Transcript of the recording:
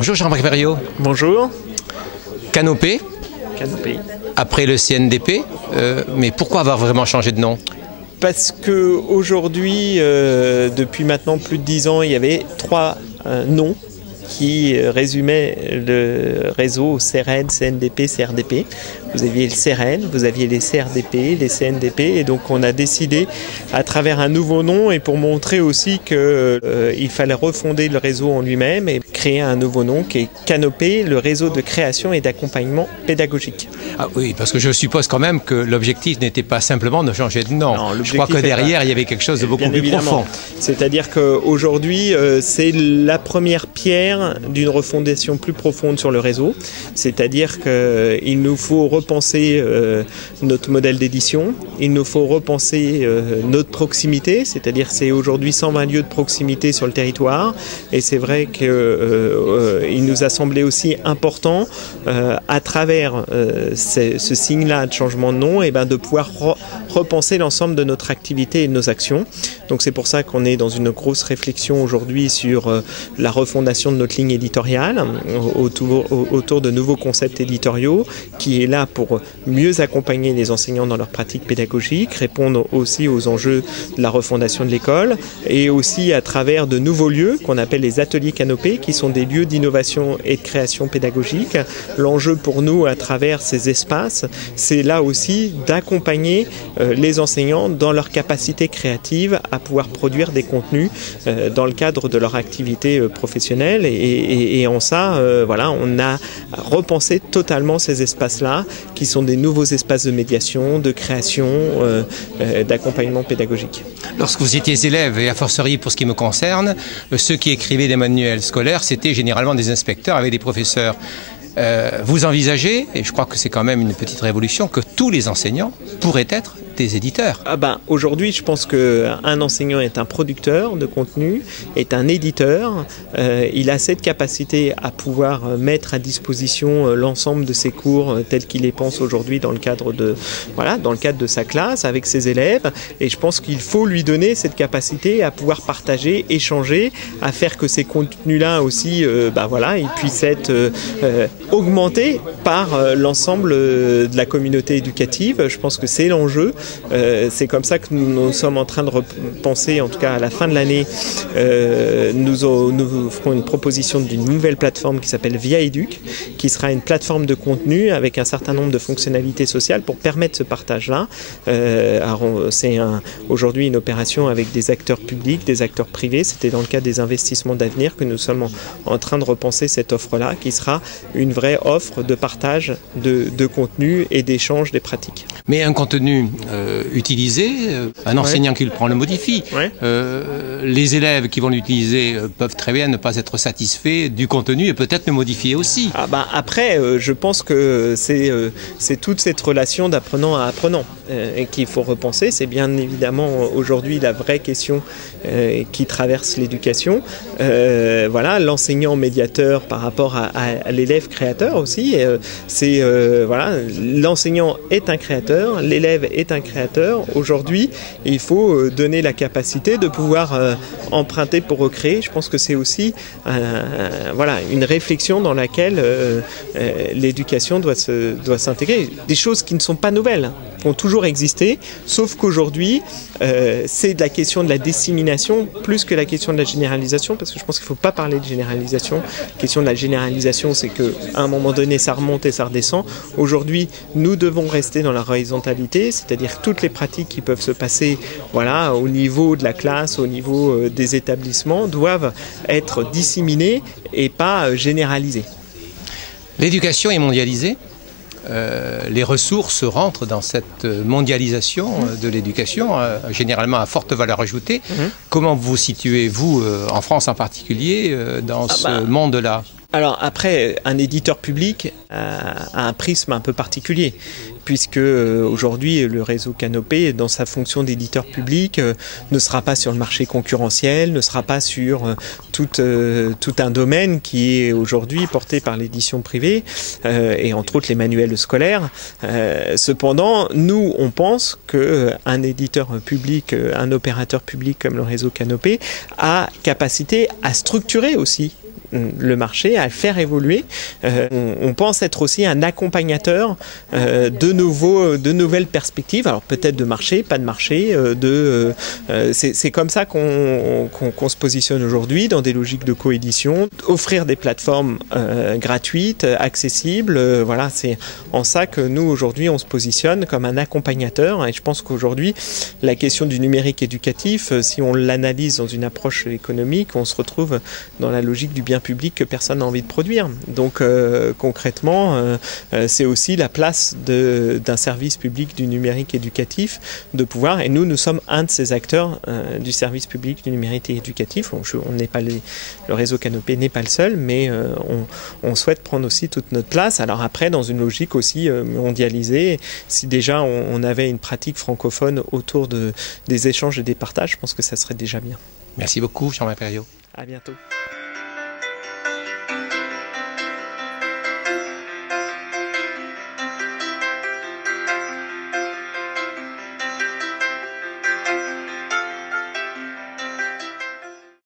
Bonjour Jean-Marc Verriot. Bonjour. Canopé, après le CNDP, mais pourquoi avoir vraiment changé de nom? Parce qu'aujourd'hui, depuis maintenant plus de 10 ans, il y avait 3 noms qui résumaient le réseau CEREN, CNDP, CRDP. Vous aviez le CEREN, vous aviez les CRDP, les CNDP, et donc on a décidé à travers un nouveau nom et pour montrer aussi qu'il fallait refonder le réseau en lui-même et créer un nouveau nom qui est Canopé, le réseau de création et d'accompagnement pédagogique. Ah oui, parce que je suppose quand même que l'objectif n'était pas simplement de changer de nom. Non, je crois que derrière, il y avait quelque chose de beaucoup plus profond. C'est-à-dire qu'aujourd'hui, c'est la première pierre d'une refondation plus profonde sur le réseau. C'est-à-dire qu'il nous faut repenser notre modèle d'édition, il nous faut repenser notre proximité, c'est-à-dire c'est aujourd'hui 120 lieux de proximité sur le territoire, et c'est vrai qu'il nous a semblé aussi important, à travers ce signe-là de changement de nom, et de pouvoir repenser l'ensemble de notre activité et de nos actions. Donc c'est pour ça qu'on est dans une grosse réflexion aujourd'hui sur la refondation de notre ligne éditoriale autour de nouveaux concepts éditoriaux qui est là pour mieux accompagner les enseignants dans leur pratique pédagogique, répondre aussi aux enjeux de la refondation de l'école et aussi à travers de nouveaux lieux qu'on appelle les ateliers Canopé qui sont des lieux d'innovation et de création pédagogique. L'enjeu pour nous à travers ces espaces, c'est là aussi d'accompagner les enseignants dans leur capacité créative à pouvoir produire des contenus dans le cadre de leur activité professionnelle et en ça, voilà, on a repensé totalement ces espaces-là qui sont des nouveaux espaces de médiation, de création, d'accompagnement pédagogique. Lorsque vous étiez élève, et à fortiori pour ce qui me concerne, ceux qui écrivaient des manuels scolaires, c'était généralement des inspecteurs avec des professeurs. Vous envisagez, et je crois que c'est quand même une petite révolution, que tous les enseignants pourraient être des éditeurs. Aujourd'hui, je pense qu'un enseignant est un producteur de contenu, est un éditeur. Il a cette capacité à pouvoir mettre à disposition l'ensemble de ses cours tels qu'il les pense aujourd'hui dans le cadre de sa classe avec ses élèves. Et je pense qu'il faut lui donner cette capacité à pouvoir partager, échanger, à faire que ces contenus-là aussi, ils puissent être augmentés par l'ensemble de la communauté éducative. Je pense que c'est l'enjeu. C'est comme ça que nous sommes en train de repenser, en tout cas à la fin de l'année, nous ferons une proposition d'une nouvelle plateforme qui s'appelle ViaEduc, qui sera une plateforme de contenu avec un certain nombre de fonctionnalités sociales pour permettre ce partage-là. C'est aujourd'hui une opération avec des acteurs publics, des acteurs privés. C'était dans le cadre des investissements d'avenir que nous sommes en train de repenser cette offre-là, qui sera une vraie offre de partage de contenu et d'échange des pratiques. Mais un contenu utilisé, un enseignant qui le prend le modifie. Les élèves qui vont l'utiliser peuvent très bien ne pas être satisfaits du contenu et peut-être le modifier aussi. Après, je pense que c'est toute cette relation d'apprenant à apprenant et qu'il faut repenser. C'est bien évidemment aujourd'hui la vraie question qui traverse l'éducation. L'enseignant médiateur par rapport à l'élève créateur aussi. L'enseignant est un créateur, l'élève est un créateur. Aujourd'hui, il faut donner la capacité de pouvoir emprunter pour recréer. Je pense que c'est aussi une réflexion dans laquelle l'éducation doit s'intégrer. Des choses qui ne sont pas nouvelles, qui ont toujours existé, sauf qu'aujourd'hui, c'est de la question de la dissémination plus que la question de la généralisation, parce que je pense qu'il ne faut pas parler de généralisation. La question de la généralisation, c'est qu'à un moment donné, ça remonte et ça redescend. Aujourd'hui, nous devons rester dans la horizontalité, c'est-à-dire toutes les pratiques qui peuvent se passer au niveau de la classe, au niveau des établissements, doivent être disséminées et pas généralisées. L'éducation est mondialisée. Les ressources rentrent dans cette mondialisation de l'éducation, généralement à forte valeur ajoutée. Comment vous situez-vous, en France en particulier, dans ce monde-là ? Alors après, un éditeur public a un prisme un peu particulier, puisque aujourd'hui le réseau Canopé, dans sa fonction d'éditeur public, ne sera pas sur le marché concurrentiel, ne sera pas sur tout un domaine qui est aujourd'hui porté par l'édition privée, et entre autres les manuels scolaires. Cependant, nous, on pense qu'un éditeur public, un opérateur public comme le réseau Canopé, a capacité à structurer aussi le marché, à le faire évoluer. On pense être aussi un accompagnateur de nouvelles perspectives, alors peut-être de marché, pas de marché, c'est comme ça qu'on se positionne aujourd'hui dans des logiques de coédition, offrir des plateformes gratuites, accessibles, voilà, c'est en ça que nous aujourd'hui on se positionne comme un accompagnateur, et je pense qu'aujourd'hui la question du numérique éducatif, si on l'analyse dans une approche économique, on se retrouve dans la logique du bien public que personne n'a envie de produire. Donc concrètement, c'est aussi la place d'un service public du numérique éducatif de pouvoir, et nous sommes un de ces acteurs du service public du numérique éducatif. On n'est pas le réseau Canopé n'est pas le seul, mais on souhaite prendre aussi toute notre place. Alors après, dans une logique aussi mondialisée, si déjà on avait une pratique francophone autour des échanges et des partages, je pense que ça serait déjà bien. Merci beaucoup, Jean-Marc Perriot. À bientôt.